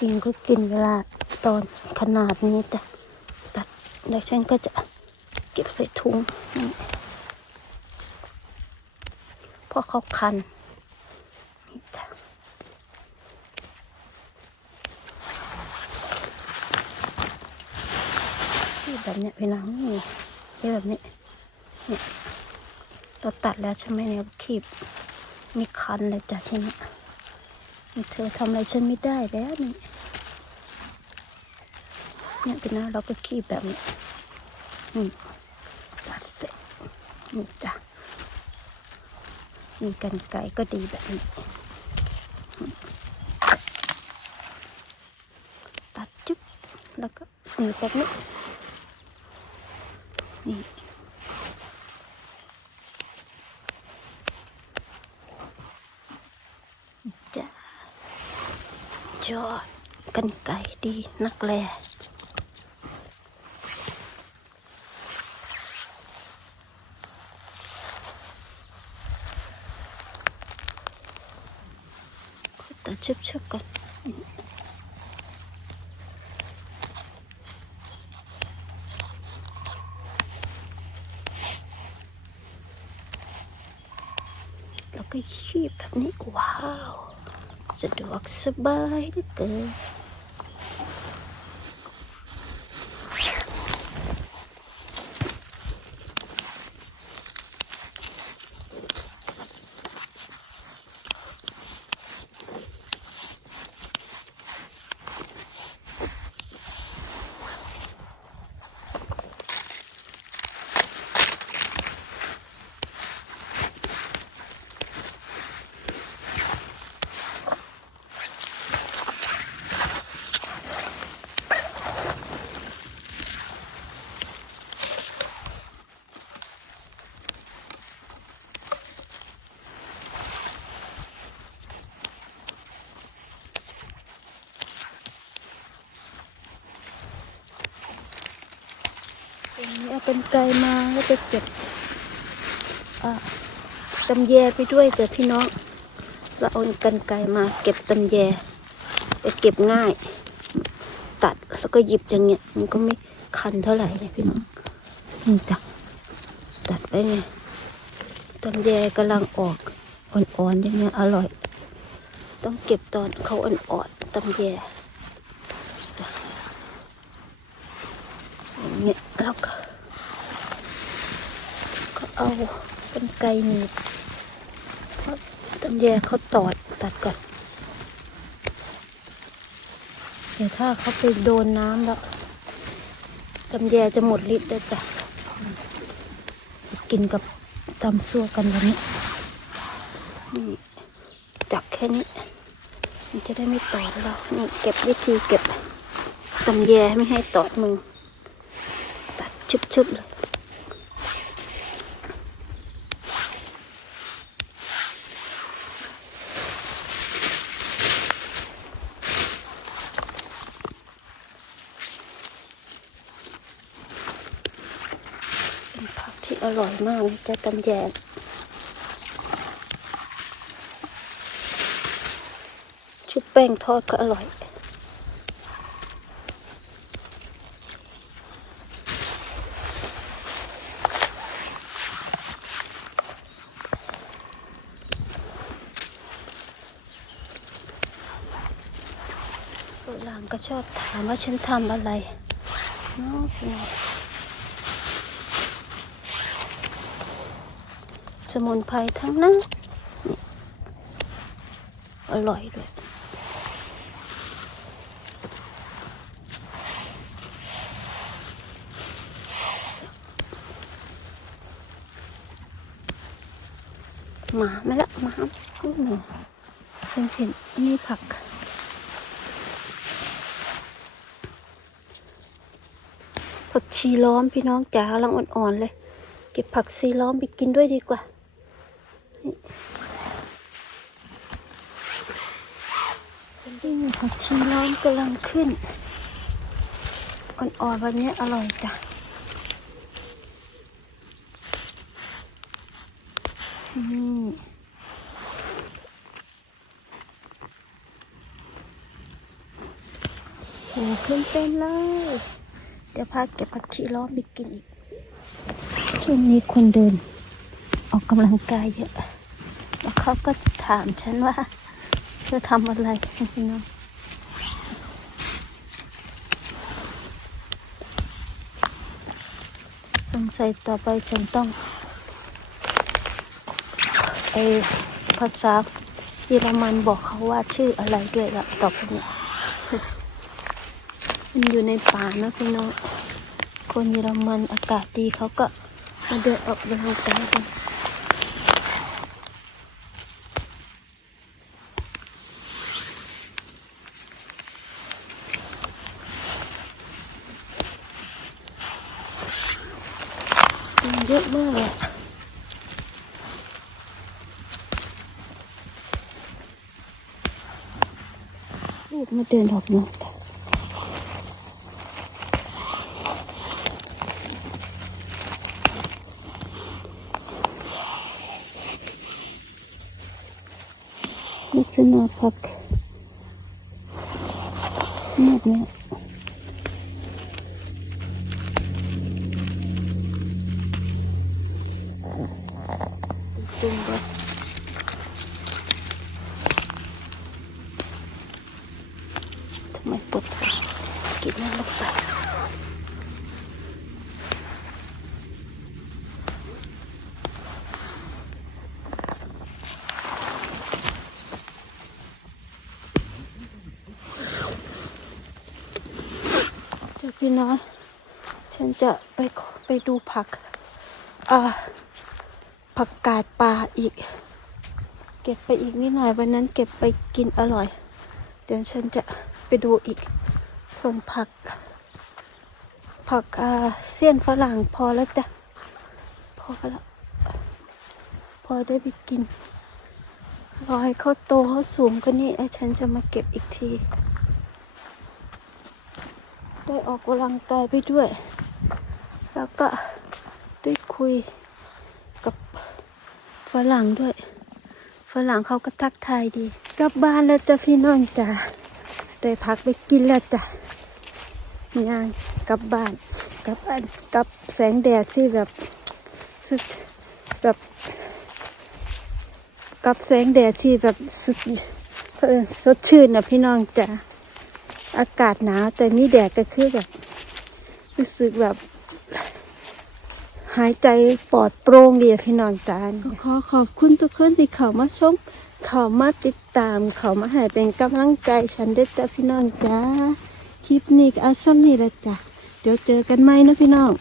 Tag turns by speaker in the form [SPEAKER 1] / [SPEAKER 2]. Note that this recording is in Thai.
[SPEAKER 1] กินก็กินเวลาตอนขนาดนี้จ้ะตัดแล้วฉันก็จะเก็บใส่ถุงนี่เพราะเขาคันจ้ะแบบเนี้ยเวลาไม่มีแบบนี้เนี่ยเราตัดแล้วใช่ไหมเนี่ยคีบมีคันเลยจ้ะทีเนี้ยนี่เธอทำอะไรฉันไม่ได้แล้วนี่ เนี่ยพี่นะเราก็คีบแบบนี้อืมตัดเสร็จนี่จ้ะมีกันไก่ก็ดีแบบนี้อืมตัดจุ๊บแล้วก็นี่แบบนี้นี่จ้ะสุดยอดกันไก่ดีนักแล ชึบชึบก่อนแล้วก็ขีบแบบนี้ว้าว สะดวกสบายเหลือเกิน เอาเป็นไกลมาแล้วไปเก็บอ่าตำแยไปด้วยจ้ะพี่น้องเราเอากันไกลมาเก็บตำแยไปเก็บง่าย ตัดแล้วก็หยิบอย่างเงี้ยมันก็ไม่คันเท่าไหร่เนี่ยพี่น้องนี่จ้ะตัดไปเนี่ยตำแยกำลังออกอ่อนๆอย่างเงี้ยอร่อย ต้องเก็บตอนเขาอ่อนๆตำแยอย่างเงี้ยแล้วก็ เอาเป็นไกลหนีบเพราะตำแยเขาตอดตัดก่อน เดี๋ยวถ้าเขาไปโดนน้ำแล้วตำแยจะหมดฤทธิ์แล้วจ้ะ กินกับตำซั่วกันวันนี้นี่จับแค่นี้ มันจะได้ไม่ตอดเรา นี่เก็บวิธีเก็บตำแยไม่ให้ตอดมือ ตัดชุบๆเลย เป็นผักที่ อร่อยมากเลยจ้ะตำแยชุบแป้งทอดก็อร่อยส่วนหลังก็ชอบถามว่าฉันทำอะไรเนาะพี่น้อง สมุนไพรทั้งนั้นอร่อยด้วยหมาไม่ละหมาอุ้ยหนึ่งฉันเห็นมีผัก ผักชีล้อมพี่น้องจ๋ากำลังอ่อนๆเลย เก็บผักชีล้อมไปกินด้วยดีกว่า ผักชีล้อมกำลังขึ้น อ่อนๆวันนี้อร่อยจ้ะนี่ขึ้นเต้นเลย เดี๋ยวพาเก็บผักชีล้อมไปกินอีกช่วงนี้คนเดิน ออกกำลังกายเยอะ เขาก็ถามฉันว่าเธอทำอะไรพี่น้องสงสัยต่อไปฉันต้องไอภาษาเยอรมันบอกเขาว่าชื่ออะไรด้วยละต่อไปเนี่ยมันอยู่ในป่านะพี่น้องคนเยอรมันอากาศดีเขาก็มาเดินออกกำลังกายกัน เยอะมากเลยอะลูกมาเดินออกนอกกันลักษณะผักมากเนี่ ตุ้มๆด้วยทำไมปวดท้องกินน้ำลงไปจ้าพี่น้อยฉันจะไปไปดูผักอ่า ผักกาดป่าอีก เก็บไปอีกนิดหน่อยวันนั้นเก็บไปกินอร่อย เดี๋ยวฉันจะไปดูอีก ส่วนผัก ผักเสี้ยนฝรั่งพอแล้วจ้ะ พอแล้วพอได้ไปกิน รอให้เขาโตเขาสูงก็นี่ไอ้ฉันจะมาเก็บอีกที ได้ออกกำลังกายไปด้วย แล้วก็ได้คุยกับ ฝรั่งด้วย ฝรั่งเขาก็ทักทายดี กลับบ้านแล้วจ้ะพี่น้องจ้ะได้พักไปกินแล้วจ้ะย่างกลับบ้านกลับบ้านกับแสงแดดที่แบบสุดแบบกับแสงแดดที่แบบสุดสดชื่นนะพี่น้องจ้ะอากาศหนาวแต่มีแดดก็คือแบบรู้สึกแบบ หายใจปลอดโปร่งดีพี่น้องจานขอขอบคุณทุกคนที่เข้ามาชมเข้ามาติดตามเข้ามาให้เป็นกำลังใจฉันด้วยจ้ะพี่น้องจ้าคลิปนี้ก็อาซ้ำนี่ละจ้ะเดี๋ยวเจอกันใหม่นะพี่น้อง